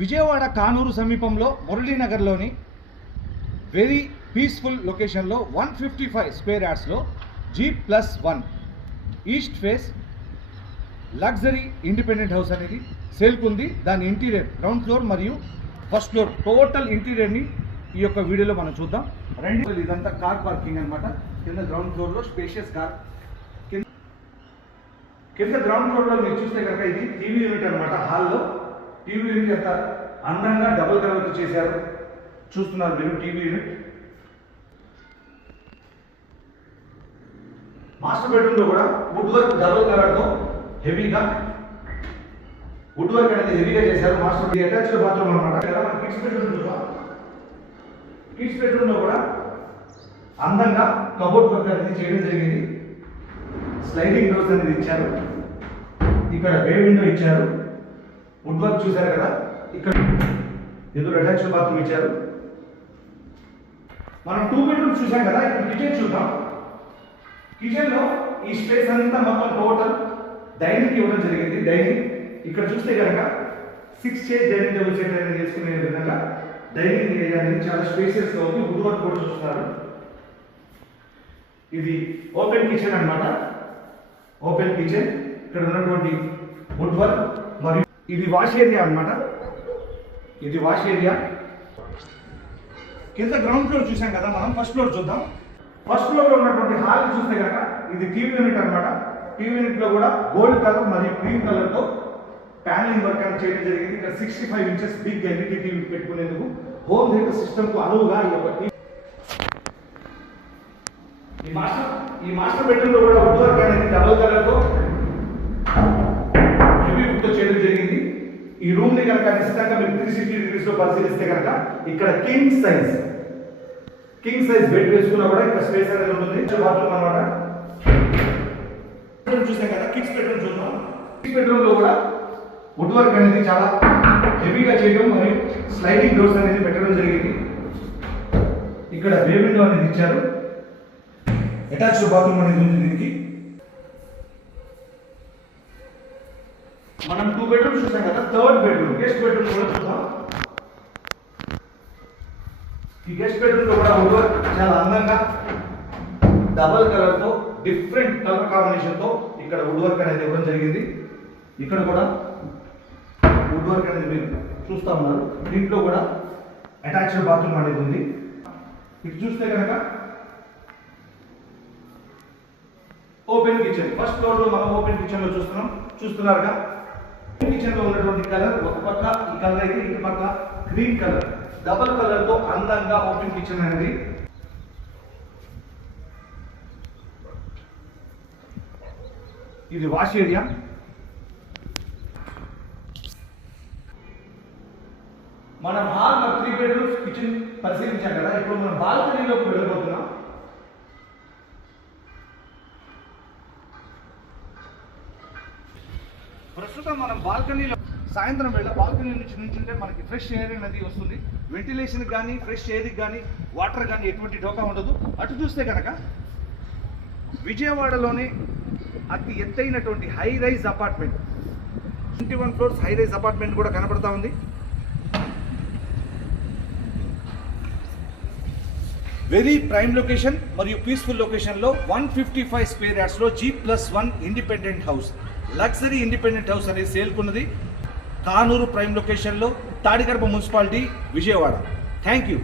విజయవాడ కానూరు సమీపంలో మురళీనగర్లోని very peaceful లొకేషన్లో one fifty five square యార్డ్స్లో G plus one. East face luxury independent house అనేది సేల్కుంది. దాని ఇంటీరియర్ గ్రౌండ్ ఫ్లోర్ మరియు ఫస్ట్ ఫ్లోర్ టోటల్ ఇంటీరియర్ని ఈ యొక్క వీడియోలో మనం చూద్దాం. రెండు. ఇదంతా కార్ పార్కింగ్ అనమాట కింద గ్రౌండ్ ఫ్లోర్లో స్పేషియస్ కార్. కింద కింద గ్రౌండ్ ఫ్లోర్లో మీరు చూస్తే కనుక ఇది టీవీ యూనిట్ అనమాట హాల్లో. టీవీ యూనిట్ ఎంత? అందంగా డబుల్ కలర్తో చేశారు. చూస్తున్నారు మీరు టీవీ యూనిట్. మాస్టర్ బెడ్రూమ్లో కూడా వుడ్ వర్క్ డబుల్ కలర్తో హెవీగా వుడ్ వర్క్ అనేది హెవీగా చేశారు మాస్టర్ అటాచ్డ్ బాత్రూమ్ అనమాట కిడ్స్ బెడ్రూమ్ కిడ్స్ బెడ్రూమ్లో కూడా అందంగా కబోర్డ్ వర్క్ అనేది చేయడం జరిగింది. స్లైడింగ్ డోర్స్ అనేది ఇచ్చారు. ఇక్కడ వే విండో ఇచ్చారు. వుడ్ వర్క్ చూశారు కదా? ఇక్కడ ఎదురు అటాచ్డ్ బాత్రూమ్ ఇచ్చారు. మనం టూ బెడ్రూమ్స్ చూసాం కదా? ఇప్పుడు కిచెన్ చూద్దాం. కిచెన్లో ఈ స్పేస్ అంతా మొత్తం టోటల్ డైనింగ్ ఇవ్వడం జరిగింది. డైనింగ్ ఇక్కడ చూస్తే కనుక six chair dining table set అనేది చేసుకునే విధంగా డైనింగ్ ఏరియా అనేది చాలా స్పేసియస్గా ఉంది. వుడ్ వర్క్ కూడా చూస్తున్నారు. ఇది ఓపెన్ కిచెన్ అన్నమాట. ఓపెన్ కిచెన్ ఇక్కడ ఉన్నటువంటి వుడ్ వర్క్ మరియు ఇది వాష్ ఏరియా అన్నమాట. ఇది వాష్ ఏరియా. కింద గ్రౌండ్ ఫ్లోర్ చూసాం కదా మనం ఫస్ట్ ఫ్లోర్ చూద్దాం. ఫస్ట్ ఫ్లోర్లో ఉన్నటువంటి హాల్ చూస్తే కనుక ఇది టీవీ యూనిట్ అన్నమాట. టీవీ యూనిట్లో కూడా గోల్డ్ కలర్ మరియు క్రీమ్ కలర్తో ప్యానలింగ్ వర్క్ అనేది చేయడం జరిగింది. ఇక్కడ sixty five inches big LED TV పెట్టుకునేందుకు home theatre సిస్టమ్కు అనువుగా ఈ యొక్క ఈ మాస్టర్ ఈ మాస్టర్ బెడ్రూమ్లో కూడా వుడ్ వర్క్ ఖచ్చితంగా రూమ్ మీరు త్రీ సిక్స్టీ డిగ్రీస్లో పరిశీలిస్తే కనుక ఇక్కడ king size king size bed వేసుకున్నా కూడా ఇక్కడ స్పేస్ అనేది ఉంటుంది. బాత్రూమ్ అనమాట బెడ్రూమ్ చూసాం కదా కిడ్స్ బెడ్రూమ్ చూద్దాం. కిడ్స్ బెడ్రూమ్లో కూడా వుడ్ వర్క్ అనేది చాలా హెవీగా చేయడం మరియు స్లైడింగ్ డోర్స్ అనేది పెట్టడం జరిగింది. ఇక్కడ వే విండో అనేది ఇచ్చారు. అటాచ్డ్ బాత్రూమ్ అనేది ఉంది దీనికి. మనం టూ బెడ్రూమ్ చూసాం కదా థర్డ్ బెడ్రూమ్ గెస్ట్ బెడ్రూమ్ కూడా చూద్దాం. ఈ గెస్ట్ బెడ్రూమ్లో కూడా వుడ్ చాలా అందంగా డబల్ కలర్తో డిఫరెంట్ కలర్ కాంబినేషన్తో ఇక్కడ వుడ్ వర్క్ అనేది ఇవ్వడం జరిగింది. ఇక్కడ కూడా వుడ్ వర్క్ అనేది మీరు చూస్తా ఉన్నారు. దీంట్లో కూడా అటాచ్డ్ బాత్రూమ్ అనేది ఉంది. ఇది చూస్తే కనుక ఓపెన్ కిచెన్ ఫస్ట్ ఫ్లోర్లో మనం ఓపెన్ కిచెన్లో చూస్తున్నాం. చూస్తున్నారుగా? కిచెన్లో ఉన్నటువంటి కలర్ ఒక పక్క ఈ కలర్ అయితే ఇంటి పక్క గ్రీన్ కలర్ డబల్ కలర్తో అందంగా ఓపెన్ కిచెన్ అనేది. ఇది వాష్ ఏరియా మనం హాల్ త్రీ బెడ్రూమ్స్ కిచెన్ పరిశీలించాం కదా ఇప్పుడు మనం బాల్కనీలోకి వెళ్ళబోతున్నాం. ప్రస్తుతం మనం బాల్కనీలో సాయంత్రం వేళ బాల్కనీ నుంచి నుంచుంటే మనకి ఫ్రెష్ ఎయిర్ అనేది వస్తుంది. వెంటిలేషన్ కానీ ఫ్రెష్ ఎయిర్కి కానీ వాటర్ కానీ ఎటువంటి డోకా ఉండదు. అటు చూస్తే కనుక విజయవాడలోని అతి ఎత్తైనటువంటి high rise apartment twenty one floors high rise apartment కూడా కనపడతా ఉంది. వెరీ ప్రైమ్ లొకేషన్ మరియు పీస్ఫుల్ లొకేషన్లో one fifty five square యార్డ్స్లో G plus one independent house luxury independent house అనేది సేల్కున్నది కానూరు ప్రైమ్ లొకేషన్లో Tadigadapa municipality Vijayawada. Thank you